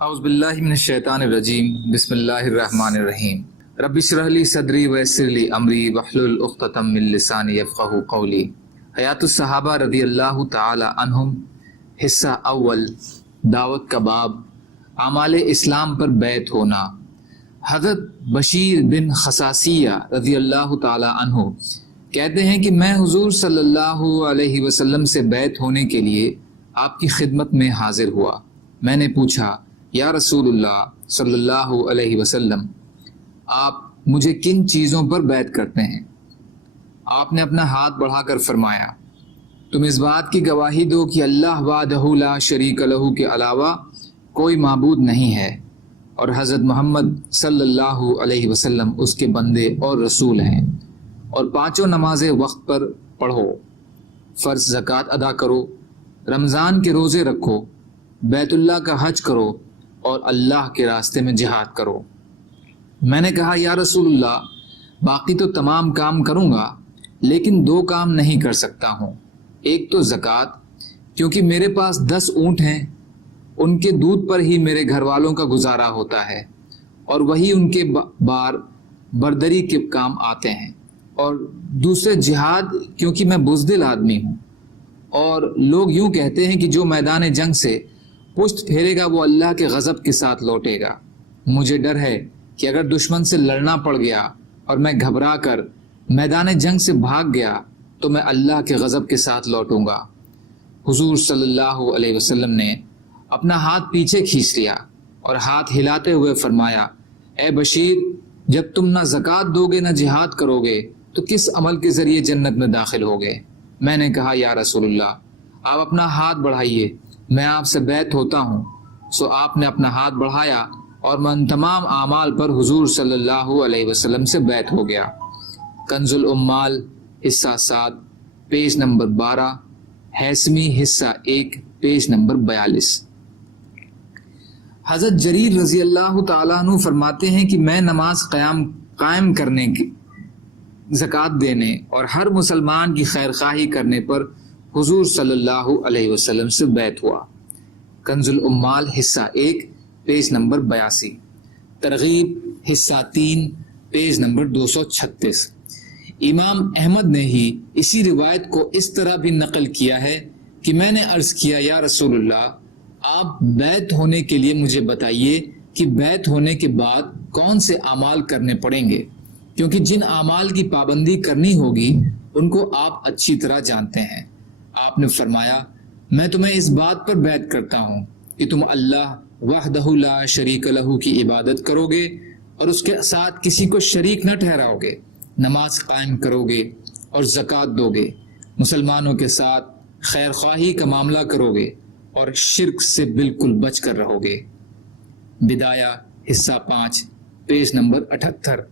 اعوذ باللہ من الشیطان الرجیم بسم اللہ الرحمن الرحیم رب اشرح لی صدری ویسر لی امری واحلل عقدۃ من لسانی یفقہوا قولی۔ حیات الصحابہ رضی اللہ تعالی عنہم، حصہ اول، دعوت کا باب، اعمال اسلام پر بیعت ہونا۔ حضرت بشیر بن خصاصیہ رضی اللہ تعالی عنہ کہتے ہیں کہ میں حضور صلی اللہ علیہ وسلم سے بیعت ہونے کے لیے آپ کی خدمت میں حاضر ہوا۔ میں نے پوچھا، یا رسول اللہ صلی اللہ علیہ وسلم، آپ مجھے کن چیزوں پر بیعت کرتے ہیں؟ آپ نے اپنا ہاتھ بڑھا کر فرمایا، تم اس بات کی گواہی دو کہ اللہ وحدہ لا شریک لہ کے علاوہ کوئی معبود نہیں ہے اور حضرت محمد صلی اللہ علیہ وسلم اس کے بندے اور رسول ہیں، اور پانچوں نمازیں وقت پر پڑھو، فرض زکوٰۃ ادا کرو، رمضان کے روزے رکھو، بیت اللہ کا حج کرو اور اللہ کے راستے میں جہاد کرو۔ میں نے کہا، یا رسول اللہ، باقی تو تمام کام کروں گا لیکن دو کام نہیں کر سکتا ہوں۔ ایک تو زکوٰۃ، کیونکہ میرے پاس 10 اونٹ ہیں، ان کے دودھ پر ہی میرے گھر والوں کا گزارا ہوتا ہے اور وہی ان کے بار بردری کے کام آتے ہیں۔ اور دوسرے جہاد، کیونکہ میں بزدل آدمی ہوں اور لوگ یوں کہتے ہیں کہ جو میدان جنگ سے پشت پھیرے گا وہ اللہ کے غضب کے ساتھ لوٹے گا۔ مجھے ڈر ہے کہ اگر دشمن سے لڑنا پڑ گیا اور میں گھبرا کر میدان جنگ سے بھاگ گیا تو میں اللہ کے غضب کے ساتھ لوٹوں گا۔ حضور صلی اللہ علیہ وسلم نے اپنا ہاتھ پیچھے کھینچ لیا اور ہاتھ ہلاتے ہوئے فرمایا، اے بشیر، جب تم نہ زکوٰۃ دو گے نہ جہاد کرو گے تو کس عمل کے ذریعے جنت میں داخل ہوگے؟ میں نے کہا، یا رسول اللہ، آپ اپنا ہاتھ بڑھائیے، میں آپ سے بیعت ہوتا ہوں۔ سو آپ نے اپنا ہاتھ بڑھایا اور میں ان تمام اعمال پر حضور صلی اللہ علیہ وسلم سے بیعت ہو گیا۔ کنز الامال حصہ 7 پیج نمبر 12، ہیثمی حصہ 1 پیج نمبر 42۔ حضرت جریر رضی اللہ تعالیٰ عنہ فرماتے ہیں کہ میں نماز قائم کرنے کی، زکوٰۃ دینے اور ہر مسلمان کی خیر خواہی کرنے پر حضور صلی اللہ علیہ وسلم سے بیعت ہوا۔ کنز الامال حصہ 1 پیج نمبر 82، ترغیب حصہ 3 پیج نمبر 236۔ امام احمد نے ہی اسی روایت کو اس طرح بھی نقل کیا ہے کہ میں نے عرض کیا، یا رسول اللہ، آپ بیعت ہونے کے لیے مجھے بتائیے کہ بیعت ہونے کے بعد کون سے اعمال کرنے پڑیں گے، کیونکہ جن اعمال کی پابندی کرنی ہوگی ان کو آپ اچھی طرح جانتے ہیں۔ آپ نے فرمایا، میں تمہیں اس بات پر بیعت کرتا ہوں کہ تم اللہ وحدہ لا شریک لہ کی عبادت کرو گے اور اس کے ساتھ کسی کو شریک نہ ٹھہراؤ گے، نماز قائم کرو گے اور زکوٰۃ دو گے، مسلمانوں کے ساتھ خیر خواہی کا معاملہ کرو گے اور شرک سے بالکل بچ کر رہو گے۔ بدایہ حصہ 5 پیج نمبر 78۔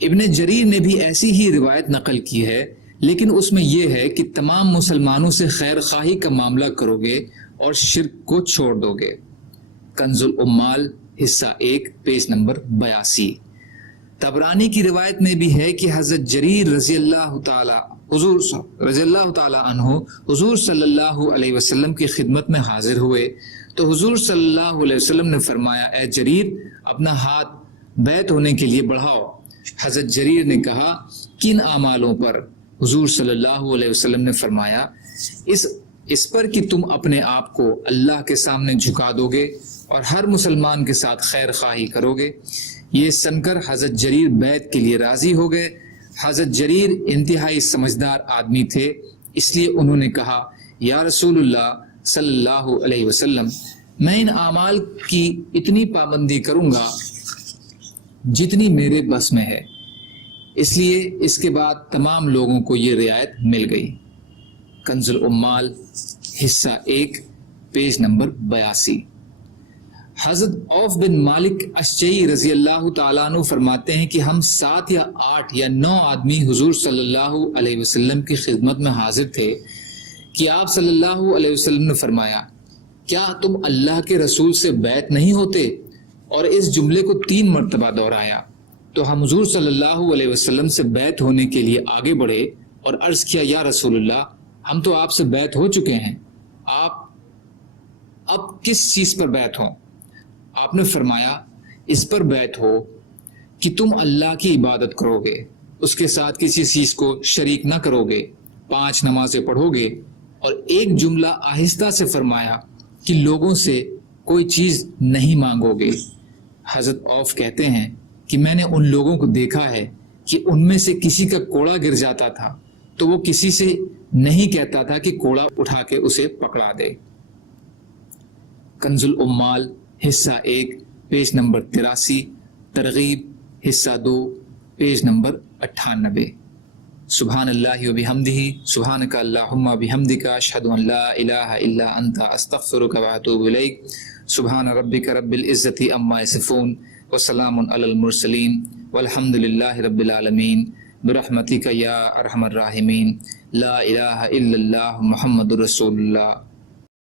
ابن جریر نے بھی ایسی ہی روایت نقل کی ہے، لیکن اس میں یہ ہے کہ تمام مسلمانوں سے خیر خواہی کا معاملہ کرو گے اور شرک کو چھوڑ دو گے۔ کنز الامال حصہ 1 پیج نمبر 82۔ طبرانی کی روایت میں بھی ہے کہ حضرت جریر رضی اللہ تعالی عنہ حضور صلی اللہ علیہ وسلم کی خدمت میں حاضر ہوئے تو حضور صلی اللہ علیہ وسلم نے فرمایا، اے جریر، اپنا ہاتھ بیعت ہونے کے لیے بڑھاؤ۔ حضرت جریر نے کہا، کن اعمالوں پر؟ حضور صلی اللہ علیہ وسلم نے فرمایا، اس پر کہ تم اپنے آپ کو اللہ کے سامنے جھکا دو گے اور ہر مسلمان کے ساتھ خیر خواہی کرو گے۔ یہ سن کر حضرت جریر بیعت کے لیے راضی ہو گئے۔ حضرت جریر انتہائی سمجھدار آدمی تھے، اس لیے انہوں نے کہا، یا رسول اللہ صلی اللہ علیہ وسلم، میں ان اعمال کی اتنی پابندی کروں گا جتنی میرے بس میں ہے۔ اس لیے اس کے بعد تمام لوگوں کو یہ رعایت مل گئی۔ کنز الامال حصہ 1 پیج نمبر 82۔ حضرت عوف بن مالک اشجعی رضی اللہ تعالیٰ عنہ فرماتے ہیں کہ ہم 7 یا 8 یا 9 آدمی حضور صلی اللہ علیہ وسلم کی خدمت میں حاضر تھے کہ آپ صلی اللہ علیہ وسلم نے فرمایا، کیا تم اللہ کے رسول سے بیعت نہیں ہوتے؟ اور اس جملے کو 3 مرتبہ دہرایا تو ہم حضور صلی اللہ علیہ وسلم سے بیعت ہونے کے لیے آگے بڑھے اور عرض کیا، یا رسول اللہ، ہم تو آپ سے بیعت ہو چکے ہیں، آپ اب کس چیز پر بیعت ہوں؟ آپ نے فرمایا اس پر بیعت ہو کہ تم اللہ کی عبادت کرو گے، اس کے ساتھ کسی چیز کو شریک نہ کرو گے، 5 نمازیں پڑھو گے، اور ایک جملہ آہستہ سے فرمایا کہ لوگوں سے کوئی چیز نہیں مانگو گے۔ حضرت عوف کہتے ہیں کہ میں نے ان لوگوں کو دیکھا ہے کہ ان میں سے کسی کا کوڑا گر جاتا تھا تو وہ کسی سے نہیں کہتا تھا کہ کوڑا اٹھا کے اسے پکڑا دے۔ کنز الامال حصہ 1 پیج نمبر 83، ترغیب حصہ 2 پیج نمبر 98۔ سبحان اللہ و بحمدہ، سبحانک اللہم بحمدک، اشہد ان لا الہ الا انت، استغفرک و اتوب الیک۔ سبحان ربک رب العزت عما یصفون وسلام علی المرسلین والحمد للہ رب العالمین، برحمتک یا ارحم الراحمین، لا الہ الا اللہ محمد رسول اللہ۔